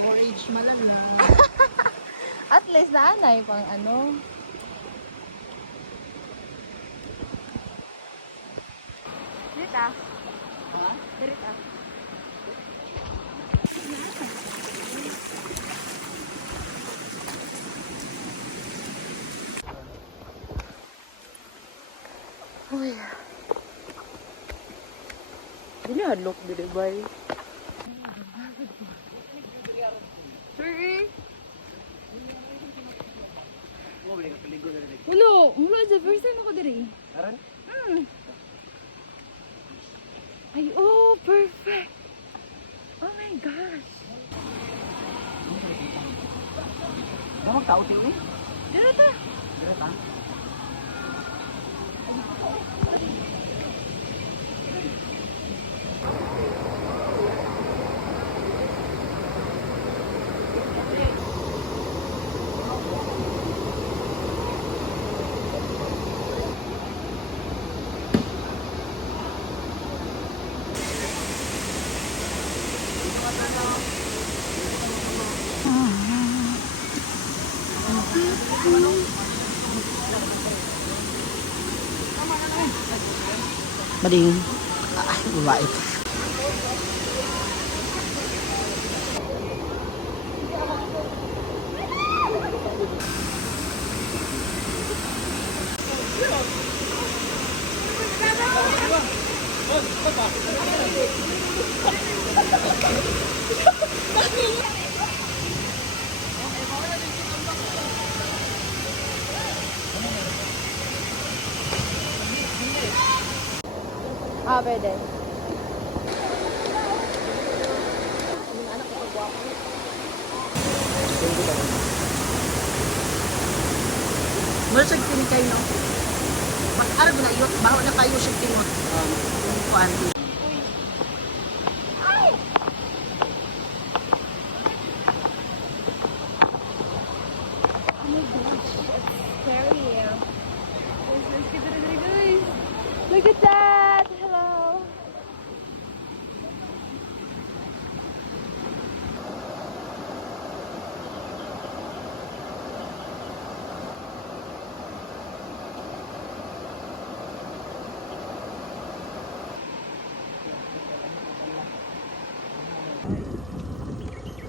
Orange malala. At least naanay pang ano. Dirita. Ha? Dirita. Uy. Dili hadlok dili bay. Sorry. Ulo, sa first time ako diri. Aran? Ay, oh, perfect. Oh my gosh. Damag tao tayo ni? Dirita. Dira ta? Bading. Ay, babae. Ah, pwede. Mula sa kini kayo, no? Mag-arag na yun, baho na kayo siya tingot. Kuan. Oh my gosh, it's scary. Guys. Look at that! Hello!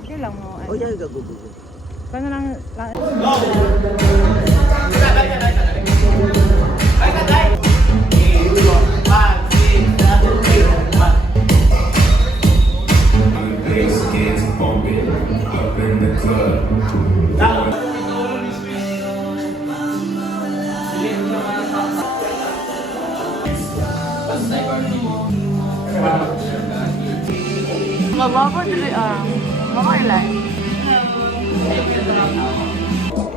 Okay lang mo. O, yan, gagugugo. Paano lang... Bass gets bumping up in the club. Mababaw dili makailay.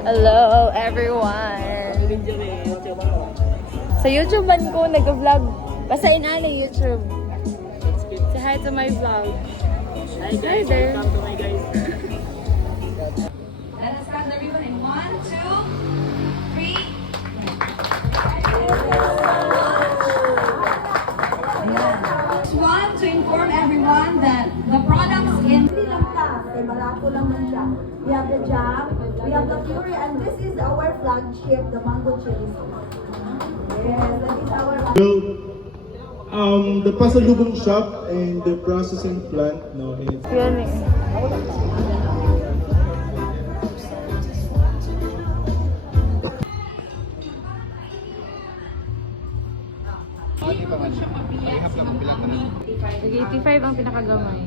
Hello everyone! Sa YouTube man ko nag-vlog. Basta inali YouTube. Say hi to my vlog. Hi guys, there. welcome to my guys. Let us count everyone in 1, 2, 3. One to inform everyone that the products in Hindi lang ta, kay barato lang man siya. We have the jam, we have the puree, and this is our flagship, the mango chili sauce. Yes, that is our The Pasalubong shop and the processing plant, no, it's Yan eh. Sige, 85 ang pinakagamay.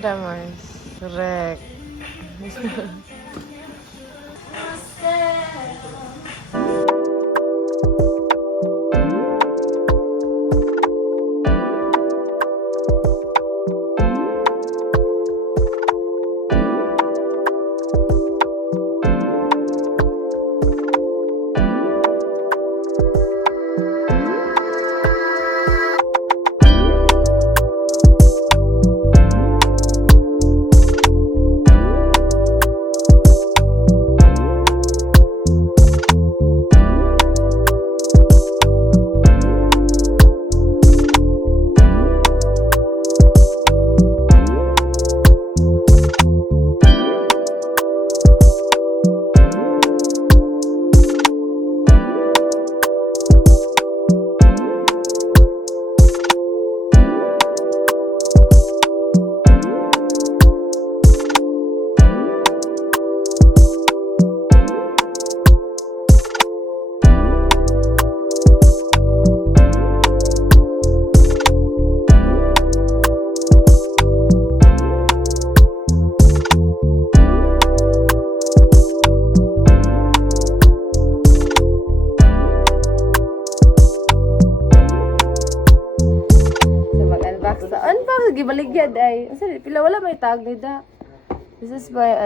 Damars. Rek. Gibaligyan ay. Sorry, pila wala may tag ni da. This is by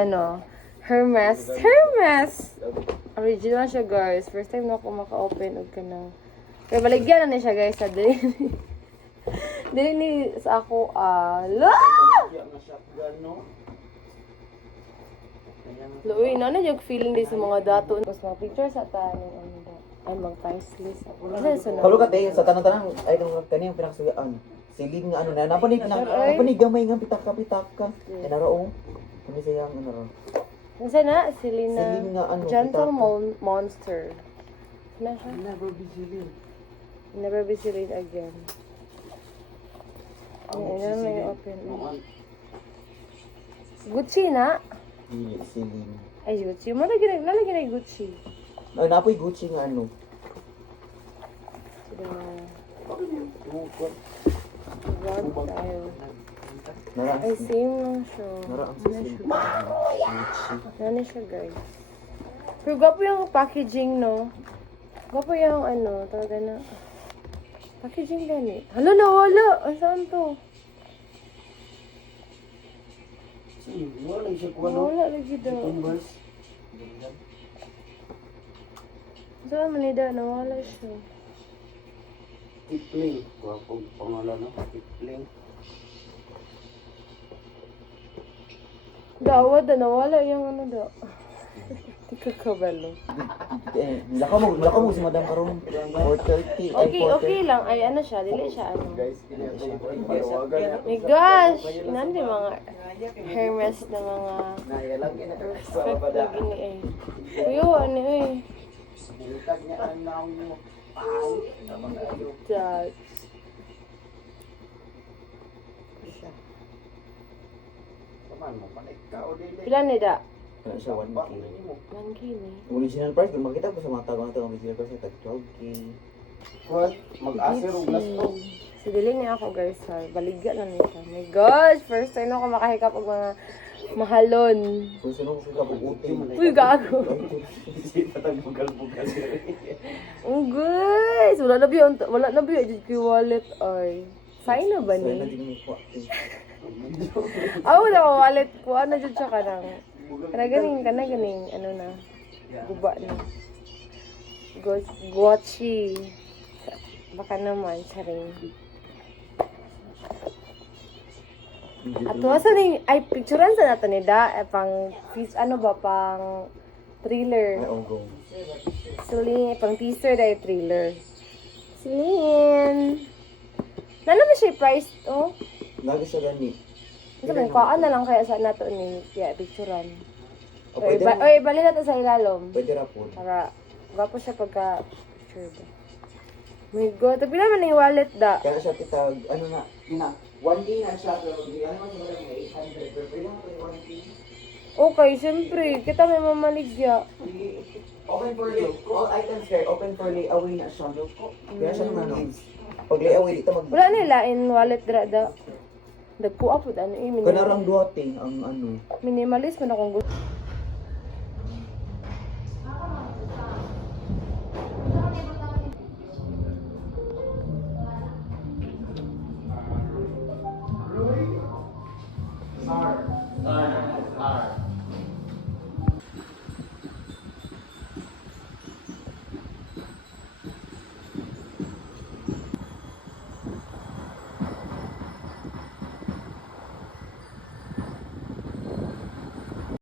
Hermes. Hermes. Original siya guys. First time na ako maka-open og kanang. Kaya baligyan na ni siya guys sa dili. Dili ni sa ako ala. Luoy na yung feeling din sa mga dato. Mas mga pictures sa taning ay mga priceless. Kalau ka tayo sa tanan-tanan ay kaniyang pinakasuyaan. Siling nga na napanig gamay nga pitaka. Naro. Ano siya ang naro? Nasa na Selena Siling nga Gentle pitaka. Monster. Na siya? Never be Celine again. Ayan may open. Gucci na? Dili siling. Ay Gucci. Nalagyan na Gucci. Ay napoy Gucci nga ano. Sila na. Vlog tayo. Nara. Ay, same lang siya. Nara ang siling. Gucci. Ano siya, guys? Pero gwapo yung packaging, no? Gwapo yung talaga na. Packaging gani. Hala, nawala! Ay, saan to? Nawala lagi daw. Saan manida? Nawala siya. Kipling. Kuwapong pangalan, no? Kipling. Dawad na, nawala yung daw. Di ka kabalo. Lakaw mo si Madam karon 4:30 ay Okay lang. Ay, siya. Dili siya, My gosh! Nandi mga Hermes na mga respect lagi ni eh. Kuyo, eh. Dad. Pila ni da? Wala siya 1K. 1K ni. Original price kung makita ko sa mga tao ito, ang original price ay tag 12K. Mag-asir og gasto. So, dili niya ako guys ha. Baligya lang niya siya. My gosh! First time ako makahikap og mga mahalon. Kung sino ko sa kapuguti. Uy, gago! Bugal-bugal. Oh guys! Wala na biyo. Did ko wallet ay. Sign na ba So, yun na ni? din yung kuha. Wala ko wallet ko. Ano dyan siya kanang. Kana ganing, guba na. Gucci. Baka naman, saring. At wasa ning, ay, picturean sa nato ni Da, pang, pang thriller. Ay, go. Celine, pang teaser dahil thriller. Celine! Naman siya price, oh? Lagi siya gani. Sabi, kuhaan na lang kaya sa nato ni, picturean. O, Oy, pwede na. bali natin sa ilalom. Pwede na po. Para, gwapo siya pagka-picture ba. My God, tapi naman na yung wallet da. Kaya siya kitag, na, 1K na siya, pero hindi naman siya mga 800, pero pwede na tayo 1K. Okay, siyempre, kita may mamaligya. Open for all items there, open for layaway na siya. Kaya siya naman, pag layaway dito Wala nila in wallet dra da. Dagkuha po, ano eh, Kanarang duwate ang ano. minimalist man akong gusto. Star.